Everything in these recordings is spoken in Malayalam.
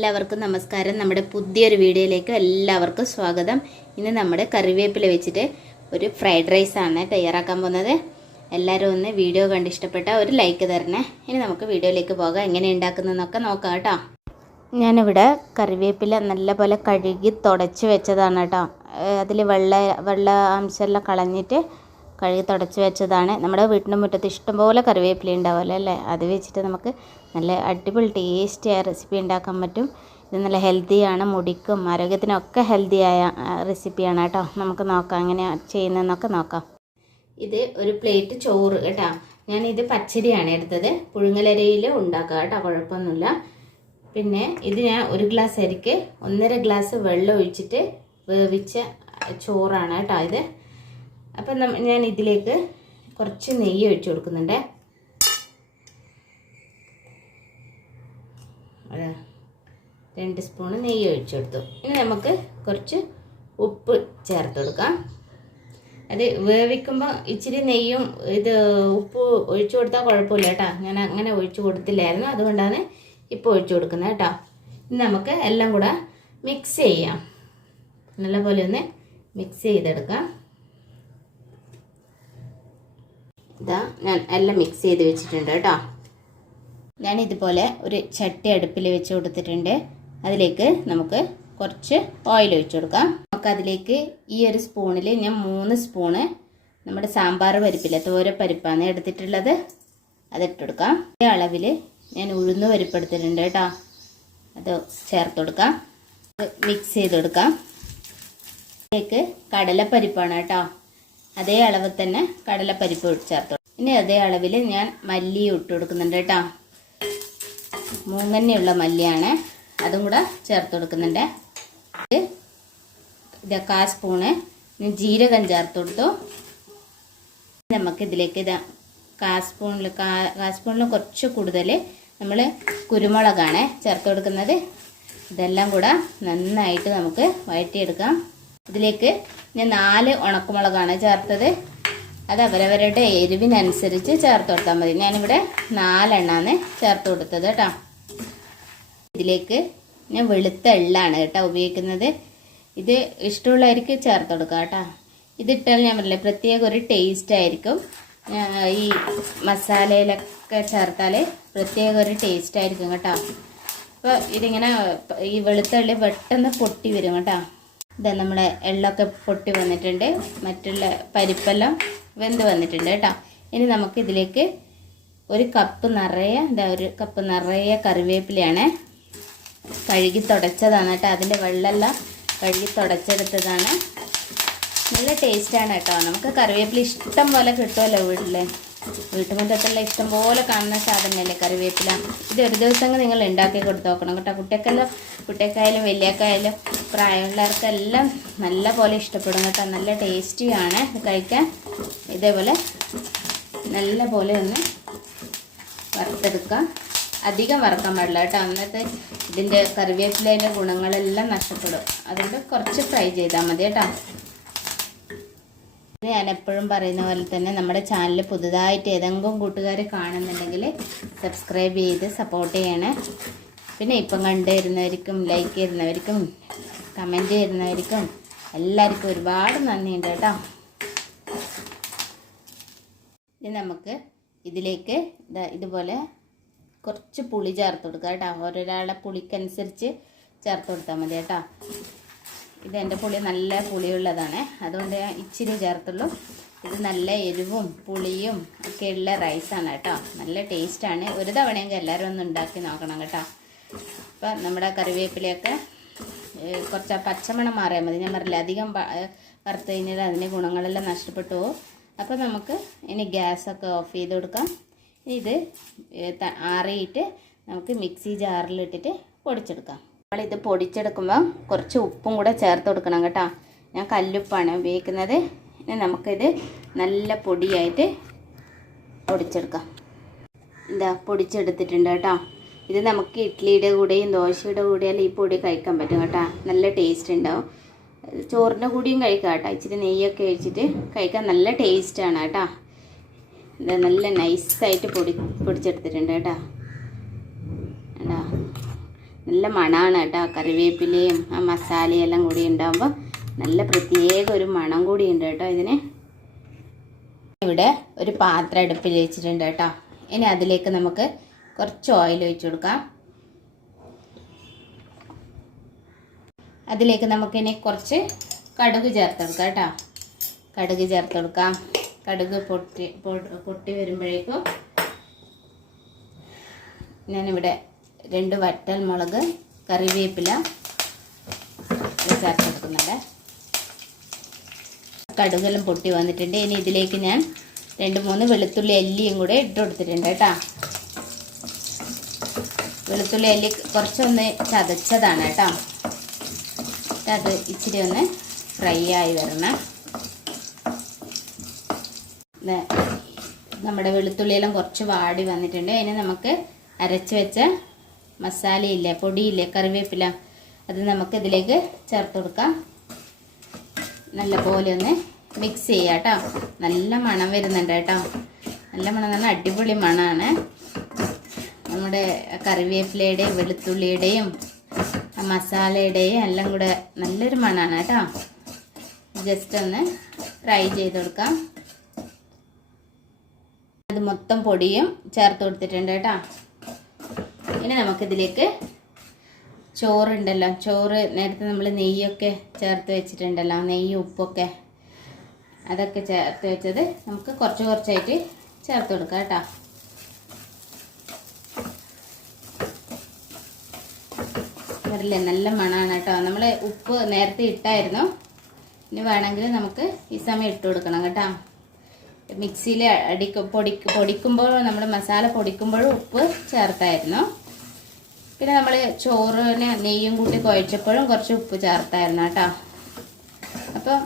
എല്ലാവർക്കും നമസ്കാരം. നമ്മുടെ പുതിയൊരു വീഡിയോയിലേക്ക് എല്ലാവർക്കും സ്വാഗതം. ഇന്ന് നമ്മുടെ കറിവേപ്പില വെച്ചിട്ട് ഒരു ഫ്രൈഡ് റൈസ് ആണ് തയ്യാറാക്കാൻ പോകുന്നത്. എല്ലാവരും ഒന്ന് വീഡിയോ കണ്ട് ഇഷ്ടപ്പെട്ട ഒരു ലൈക്ക് തരണേ. ഇനി നമുക്ക് വീഡിയോയിലേക്ക് പോകാം. എങ്ങനെ ഉണ്ടാക്കുന്നതെന്നൊക്കെ നോക്കാം കേട്ടോ. ഞാനിവിടെ കറിവേപ്പില നല്ലപോലെ കഴുകി തുടച്ച് വെച്ചതാണ് കേട്ടോ. അതിൽ വെള്ള വെള്ള അംശമെല്ലാം കളഞ്ഞിട്ട് കഴുകി തുടച്ച് വെച്ചതാണ്. നമ്മുടെ വീട്ടിന്റെ മുറ്റത്ത് ഇഷ്ടംപോലെ കറിവേപ്പില ഉണ്ടാവുമല്ലോ അല്ലേ? അത് വെച്ചിട്ട് നമുക്ക് നല്ല അടിപൊളി ടേസ്റ്റിയായ റെസിപ്പി ഉണ്ടാക്കാൻ പറ്റും. ഇത് നല്ല ഹെൽത്തിയാണ്. മുടിക്കും ആരോഗ്യത്തിനൊക്കെ ഹെൽത്തിയായ റെസിപ്പിയാണ് കേട്ടോ. നമുക്ക് നോക്കാം അങ്ങനെ ചെയ്യുന്നതെന്നൊക്കെ നോക്കാം. ഇത് ഒരു പ്ലേറ്റ് ചോറ് കേട്ടോ. ഞാനിത് പച്ചരിയാണ് എടുത്തത്. പുഴുങ്ങലരയിൽ ഉണ്ടാക്കുക കേട്ടോ കുഴപ്പമൊന്നുമില്ല. പിന്നെ ഇത് ഞാൻ ഒരു ഗ്ലാസ് അരിക്ക് ഒന്നര ഗ്ലാസ് വെള്ളം ഒഴിച്ചിട്ട് വേവിച്ച ചോറാണ് കേട്ടോ ഇത്. അപ്പം ഞാൻ ഇതിലേക്ക് കുറച്ച് നെയ്യ് ഒഴിച്ചു കൊടുക്കുന്നുണ്ട്. രണ്ട് സ്പൂണ് നെയ്യ് ഒഴിച്ചു കൊടുത്തു. ഇനി നമുക്ക് കുറച്ച് ഉപ്പ് ചേർത്ത് കൊടുക്കാം. അത് വേവിക്കുമ്പോൾ ഇച്ചിരി നെയ്യും ഇത് ഉപ്പ് ഒഴിച്ചു കൊടുത്താൽ കുഴപ്പമില്ല കേട്ടോ. ഞാൻ അങ്ങനെ ഒഴിച്ചു കൊടുത്തില്ലായിരുന്നു. അതുകൊണ്ടാണ് ഇപ്പോൾ ഒഴിച്ചു കൊടുക്കുന്നത് കേട്ടോ. ഇനി നമുക്ക് എല്ലാം കൂടെ മിക്സ് ചെയ്യാം. നല്ലപോലെ ഒന്ന് മിക്സ് ചെയ്തെടുക്കാം. ഇതാ ഞാൻ എല്ലാം മിക്സ് ചെയ്ത് വെച്ചിട്ടുണ്ട് കേട്ടോ. ഞാൻ ഇതുപോലെ ഒരു ചട്ടി അടുപ്പിൽ വെച്ച് കൊടുത്തിട്ടുണ്ട്. അതിലേക്ക് നമുക്ക് കുറച്ച് ഓയിൽ ഒഴിച്ചു കൊടുക്കാം. നമുക്ക് അതിലേക്ക് ഈ ഒരു സ്പൂണിൽ ഞാൻ മൂന്ന് സ്പൂണ് നമ്മുടെ സാമ്പാർ പരിപ്പില്ല തോര പരിപ്പാണ് എടുത്തിട്ടുള്ളത്. അത് ഇട്ടുകൊടുക്കാം ഈ അളവിൽ ഞാൻ ഉഴുന്ന് പരിപ്പെടുത്തിട്ടുണ്ട് കേട്ടോ. അത് ചേർത്ത് കൊടുക്കാം. മിക്സ് ചെയ്ത് കൊടുക്കാം. അതിലേക്ക് കടലപ്പരിപ്പാണ് കേട്ടോ. അതേ അളവിൽ തന്നെ കടലപ്പരിപ്പ് ചേർത്ത്. ഇനി അതേ അളവിൽ ഞാൻ മല്ലി ഇട്ട് കൊടുക്കുന്നുണ്ട് കേട്ടോ. മൂങ്ങന്നെയുള്ള മല്ലിയാണ്. അതും കൂടെ ചേർത്ത് കൊടുക്കുന്നുണ്ട്. ഇത് ഇത് കാ സ്പൂണ് ജീരകം ചേർത്ത് കൊടുത്തു. നമുക്ക് ഇതിലേക്ക് ഇത് കാ സ്പൂണിൽ കാ കാ സ്പൂണിൽ കുറച്ച് കൂടുതൽ നമ്മൾ കുരുമുളകാണ് ചേർത്ത് കൊടുക്കുന്നത്. ഇതെല്ലാം കൂടെ നന്നായിട്ട് നമുക്ക് വഴറ്റിയെടുക്കാം. ഇതിലേക്ക് ഞാൻ നാല് ഉണക്കമുളകാണ് ചേർത്തത്. അത് അവരവരുടെ എരിവിനനുസരിച്ച് ചേർത്ത് കൊടുത്താൽ മതി. ഞാനിവിടെ നാലെണ്ണാന്ന് ചേർത്ത് കൊടുത്തത് കേട്ടോ. ഇതിലേക്ക് ഞാൻ വെളുത്ത എള്ളാണ് കേട്ടോ ഉപയോഗിക്കുന്നത്. ഇത് ഇഷ്ടമുള്ളവർക്ക് ചേർത്ത് കൊടുക്കുക കേട്ടോ. ഇതിട്ടാൽ ഞാൻ പറയില്ല പ്രത്യേക ഒരു ടേസ്റ്റ് ആയിരിക്കും. ഈ മസാലയിലൊക്കെ ചേർത്താൽ പ്രത്യേക ഒരു ടേസ്റ്റ് ആയിരിക്കും കേട്ടോ. അപ്പോൾ ഇതിങ്ങനെ ഈ വെളുത്തുള്ളി പെട്ടെന്ന് പൊട്ടി വരും കേട്ടോ. ഇതാ നമ്മുടെ എള്ളൊക്കെ പൊട്ടി വന്നിട്ടുണ്ട്. മറ്റുള്ള പരിപ്പെല്ലാം വെന്ത് വന്നിട്ടുണ്ട് കേട്ടോ. ഇനി നമുക്ക് ഇതിലേക്ക് ഒരു കപ്പ് നിറയെ എന്താ ഒരു കപ്പ് നിറയെ കറിവേപ്പിലയാണ് കഴുകി തുടച്ചതാണ് കേട്ടോ. അതിന്റെ വെള്ളമെല്ലാം കഴുകി തുടച്ചെടുത്തതാണ്. നല്ല ടേസ്റ്റാണ് കേട്ടോ. നമുക്ക് കറിവേപ്പില ഇഷ്ടം പോലെ കിട്ടുമല്ലോ വീട്ടിൽ വീട്ടുമുറ്റത്തുള്ള ഇഷ്ടം പോലെ കാണുന്ന സാധനമല്ലേ കറിവേപ്പില? ഇത് ഒരു ദിവസം നിങ്ങൾ ഉണ്ടാക്കി കൊടുത്ത് നോക്കണം കേട്ടോ. കുട്ടിയൊക്കെല്ലാം കുട്ടിയൊക്കെയായാലും വലിയക്കായാലും പ്രായമുള്ളവർക്കെല്ലാം നല്ല പോലെ ഇഷ്ടപ്പെടും കേട്ടോ. നല്ല ടേസ്റ്റിയാണ് കഴിക്കാൻ. ഇതേപോലെ നല്ല പോലെ ഒന്ന് വറുത്തെടുക്കാം. അധികം വറക്കാൻ പാടില്ല കേട്ടോ. അന്നത്തെ ഇതിന്റെ കറിവേപ്പിലയിലെ ഗുണങ്ങളെല്ലാം നഷ്ടപ്പെടും. അതുകൊണ്ട് കുറച്ച് ഫ്രൈ ചെയ്താൽ മതി കേട്ടോ. ഞാൻ എപ്പോഴും പറയുന്ന പോലെ തന്നെ നമ്മുടെ ചാനൽ പുതുതായിട്ട് ഏതെങ്കിലും കൂട്ടുകാർ കാണുന്നുണ്ടെങ്കിൽ സബ്സ്ക്രൈബ് ചെയ്ത് സപ്പോർട്ട് ചെയ്യണേ. പിന്നെ ഇപ്പം കണ്ടുവരുന്നവർക്കും ലൈക്ക് ചെയ്യുന്നവർക്കും കമന്റ് ചെയ്യുന്നവർക്കും എല്ലാവർക്കും ഒരുപാട് നന്ദിയുണ്ട് കേട്ടോ. ഇനി നമുക്ക് ഇതിലേക്ക് ഇതുപോലെ കുറച്ച് പുളി ചേർത്ത് കൊടുക്കുക കേട്ടോ. ഓരോരാളുടെ പുളിക്കനുസരിച്ച് ചേർത്ത് കൊടുത്താൽ മതി കേട്ടോ. ഇതെന്റെ പുളി നല്ല പുളിയുള്ളതാണ്. അതുകൊണ്ട് ഞാൻ ഇച്ചിരി ചേർത്തുള്ളൂ. ഇത് നല്ല എരിവും പുളിയും ഒക്കെ ഉള്ള റൈസാണ് കേട്ടോ. നല്ല ടേസ്റ്റാണ് ഒരു തവണയെങ്കിൽ എല്ലാവരും ഒന്ന് ഉണ്ടാക്കി നോക്കണം കേട്ടോ. അപ്പം നമ്മുടെ കറിവേപ്പിലയൊക്കെ കുറച്ച് പച്ചമണം മാറിയാൽ മതി. ഞാൻ പറഞ്ഞില്ല അധികം വറുത്ത് കഴിഞ്ഞാൽ അതിന്റെ ഗുണങ്ങളെല്ലാം നഷ്ടപ്പെട്ടു പോകും. അപ്പോൾ നമുക്ക് ഇനി ഗ്യാസൊക്കെ ഓഫ് ചെയ്ത് കൊടുക്കാം. ഇത് ആറിയിട്ട് നമുക്ക് മിക്സി ജാറിൽ ഇട്ടിട്ട് പൊടിച്ചെടുക്കാം. നമ്മളിത് പൊടിച്ചെടുക്കുമ്പോൾ കുറച്ച് ഉപ്പും കൂടെ ചേർത്ത് കൊടുക്കണം കേട്ടോ. ഞാൻ കല്ലുപ്പാണ് ഉപയോഗിക്കുന്നത്. ഇനി നമുക്കിത് നല്ല പൊടിയായിട്ട് പൊടിച്ചെടുക്കാം. എന്താ പൊടിച്ചെടുത്തിട്ടുണ്ട് കേട്ടോ. ഇത് നമുക്ക് ഇഡ്ഡലിയുടെ കൂടെയും ദോശയുടെ കൂടെയെല്ലാം ഈ പൊടി കഴിക്കാൻ പറ്റും കേട്ടോ. നല്ല ടേസ്റ്റ് ഉണ്ടാവും. ചോറിന്റെ കൂടിയും കഴിക്കാം കേട്ടോ. ഇച്ചിരി നെയ്യൊക്കെ ഒഴിച്ചിട്ട് കഴിക്കാൻ നല്ല ടേസ്റ്റാണ് കേട്ടോ. ഇത് നല്ല നൈസായിട്ട് പൊടി പൊടിച്ചെടുത്തിട്ടുണ്ട് കേട്ടോ. കേട്ടോ നല്ല മണമാണ് കേട്ടോ. കറിവേപ്പിലയും ആ മസാലയും എല്ലാം കൂടി ഉണ്ടാകുമ്പോൾ നല്ല പ്രത്യേക ഒരു മണം കൂടി ഉണ്ട് കേട്ടോ ഇതിന്. ഇവിടെ ഒരു പാത്രം അടുപ്പിൽ വെച്ചിട്ടുണ്ട് കേട്ടോ. ഇനി അതിലേക്ക് നമുക്ക് കുറച്ച് ഓയിൽ ഒഴിച്ചു കൊടുക്കാം. അതിലേക്ക് നമുക്കിനി കുറച്ച് കടുക് ചേർത്ത് കൊടുക്കാം കേട്ടോ. കടുക് ചേർത്ത് കൊടുക്കാം. കടുക് പൊട്ടി പൊട്ടി വരുമ്പോഴേക്കും ഞാനിവിടെ രണ്ട് വറ്റൽ മുളക് കറിവേപ്പില ചേർത്ത് കൊടുക്കുന്നുണ്ട്. കടുകെല്ലാം പൊട്ടി വന്നിട്ടുണ്ട്. ഇനി ഇതിലേക്ക് ഞാൻ രണ്ട് മൂന്ന് വെളുത്തുള്ളി അല്ലിയും കൂടെ ഇട്ട് കൊടുത്തിട്ടുണ്ട് കേട്ടോ. വെളുത്തുള്ളി അല്ലി കുറച്ചൊന്ന് ചതച്ചതാണ് കേട്ടോ. അത് ഇച്ചിരി ഒന്ന് ഫ്രൈ ആയി വരണം. നമ്മുടെ വെളുത്തുള്ളിയെല്ലാം കുറച്ച് വാടി വന്നിട്ടുണ്ട്. അതിന് നമുക്ക് അരച്ച് വെച്ച മസാലയില്ലേ പൊടിയില്ലേ കറിവേപ്പില അത് നമുക്ക് ഇതിലേക്ക് ചേർത്ത് കൊടുക്കാം. നല്ല പോലെ ഒന്ന് മിക്സ് ചെയ്യാം കേട്ടോ. നല്ല മണം വരുന്നുണ്ട് കേട്ടോ. നല്ല മണം നല്ല അടിപൊളി മണമാണ് നമ്മുടെ കറിവേപ്പിലയുടെയും വെളുത്തുള്ളിയുടെയും മസാലയുടെയും എല്ലാം കൂടെ നല്ലൊരു മണമാണ് കേട്ടോ. ജസ്റ്റ് ഒന്ന് ഫ്രൈ ചെയ്ത് കൊടുക്കാം. അത് മൊത്തം പൊടിയും ചേർത്ത് കൊടുത്തിട്ടുണ്ട് കേട്ടോ. ഇനി നമുക്കിതിലേക്ക് ചോറുണ്ടല്ലോ. ചോറ് നേരത്തെ നമ്മൾ നെയ്യൊക്കെ ചേർത്ത് വെച്ചിട്ടുണ്ടല്ലോ. നെയ്യ് ഉപ്പൊക്കെ അതൊക്കെ ചേർത്ത് വെച്ചത് നമുക്ക് കുറച്ച് കുറച്ചായിട്ട് ചേർത്ത് കൊടുക്കാം കേട്ടോ. വരില്ലേ നല്ല മണമാണ് കേട്ടോ. നമ്മൾ ഉപ്പ് നേരത്തെ ഇട്ടായിരുന്നു. ഇനി വേണമെങ്കിൽ നമുക്ക് ഈ സമയം ഇട്ട് കൊടുക്കണം കേട്ടോ. മിക്സിയിൽ അടിക്ക പൊടി പൊടിക്കുമ്പോൾ നമ്മൾ മസാല പൊടിക്കുമ്പോഴും ഉപ്പ് ചേർത്തായിരുന്നു. പിന്നെ നമ്മൾ ചോറിന് നെയ്യും കൂട്ടി കുഴച്ചപ്പോഴും കുറച്ച് ഉപ്പ് ചേർത്തായിരുന്നു കേട്ടോ. അപ്പോൾ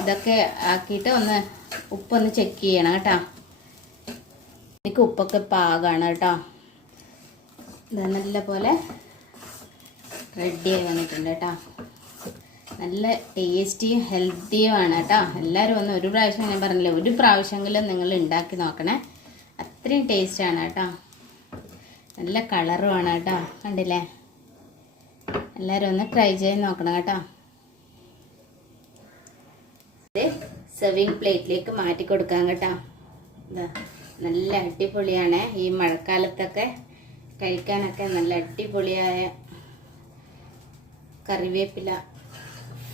ഇതൊക്കെ ആക്കിയിട്ട് ഒന്ന് ഉപ്പൊന്ന് ചെക്ക് ചെയ്യണം കേട്ടോ. എനിക്ക് ഉപ്പൊക്കെ പാകമാണ് കേട്ടോ. നല്ല പോലെ റെഡിയായി വന്നിട്ടുണ്ട് കേട്ടോ. നല്ല ടേസ്റ്റിയും ഹെൽത്തിയുമാണ് കേട്ടോ. എല്ലാവരും ഒന്ന് ഒരു പ്രാവശ്യം ഞാൻ പറഞ്ഞില്ലേ ഒരു പ്രാവശ്യമെങ്കിലും നിങ്ങൾ ഉണ്ടാക്കി നോക്കണേ. അത്രയും ടേസ്റ്റാണ് കേട്ടോ. നല്ല കളറുമാണ് കേട്ടോ കണ്ടില്ലേ? എല്ലാവരും ഒന്ന് ട്രൈ ചെയ്ത് നോക്കണം കേട്ടോ. സെർവിങ് പ്ലേറ്റിലേക്ക് മാറ്റി കൊടുക്കാം കേട്ടോ. ഇതാ നല്ല അടിപൊളിയാണ്. ഈ മഴക്കാലത്തൊക്കെ കഴിക്കാനൊക്കെ നല്ല അടിപൊളിയായ കറിവേപ്പില.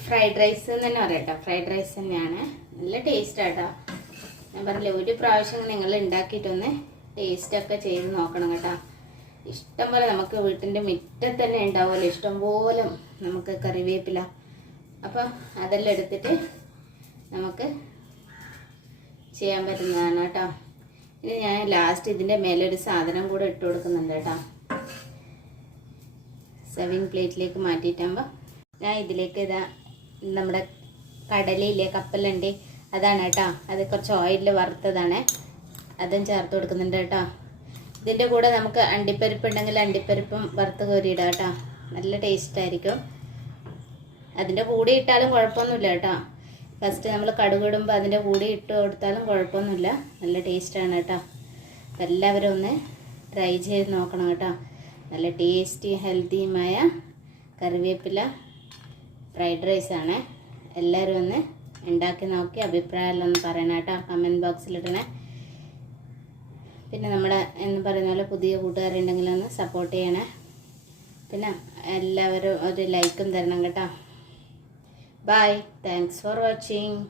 ഫ്രൈഡ് റൈസ് എന്ന് തന്നെ പറയാം കേട്ടോ. ഫ്രൈഡ് റൈസ് തന്നെയാണ്. നല്ല ടേസ്റ്റാട്ടോ ഞാൻ പറഞ്ഞില്ലേ ഒരു പ്രാവശ്യം നിങ്ങൾ ഉണ്ടാക്കിയിട്ടൊന്ന് ടേസ്റ്റൊക്കെ ചെയ്ത് നോക്കണം കേട്ടോ. ഇഷ്ടംപോലെ നമുക്ക് വീട്ടിന്റെ മുറ്റത്ത് തന്നെ ഉണ്ടാവുമല്ലോ. ഇഷ്ടംപോലെ നമുക്ക് കറിവേപ്പില. അപ്പം അതെല്ലാം എടുത്തിട്ട് നമുക്ക് ചെയ്യാൻ പറ്റുന്നതാണ് കേട്ടോ. ഇനി ഞാൻ ലാസ്റ്റ് ഇതിന്റെ മേലെ ഒരു സാധനം കൂടെ ഇട്ട് കൊടുക്കുന്നുണ്ട് കേട്ടോ. സെർവിങ് പ്ലേറ്റിലേക്ക് മാറ്റിയിട്ടാകുമ്പോൾ ഞാൻ ഇതിലേക്ക് ഇതാ നമ്മുടെ കടലയില്ലേ കപ്പലുണ്ട്. അതാണ് കേട്ടോ. അത് കുറച്ച് ഓയിലിൽ വറുത്തതാണ്. അതും ചേർത്ത് കൊടുക്കുന്നുണ്ട് കേട്ടോ. ഇതിന്റെ കൂടെ നമുക്ക് അണ്ടിപ്പരിപ്പ് ഉണ്ടെങ്കിൽ അണ്ടിപ്പരിപ്പും വറുത്ത് കോരിയിടാം കേട്ടോ. നല്ല ടേസ്റ്റ് ആയിരിക്കും. അതിന്റെ കൂടെ ഇട്ടാലും കുഴപ്പമൊന്നുമില്ല കേട്ടോ. ഫസ്റ്റ് നമ്മൾ കടുക് ഇടുമ്പോൾ അതിന്റെ കൂടെ ഇട്ട് കൊടുത്താലും കുഴപ്പമൊന്നുമില്ല. നല്ല ടേസ്റ്റാണ് കേട്ടോ. എല്ലാവരും ഒന്ന് ട്രൈ ചെയ്ത് നോക്കണം കേട്ടോ. നല്ല ടേസ്റ്റി ഹെൽത്തിയുമായ കറിവേപ്പില ഫ്രൈഡ് റൈസാണ് എല്ലാവരും ഒന്ന് ഉണ്ടാക്കി നോക്കി അഭിപ്രായമെല്ലാം ഒന്ന് പറയണം കേട്ടോ. കമന്റ് ബോക്സിലിടണേ പിന്നെ നമ്മുടെ എന്ന് പറയുന്ന പോലെ പുതിയ കൂട്ടുകാരുണ്ടെങ്കിൽ ഒന്ന് സപ്പോർട്ട് ചെയ്യണേ. പിന്നെ എല്ലാവരും ഒരു ലൈക്കും തരണം കേട്ടോ. Bye thanks for watching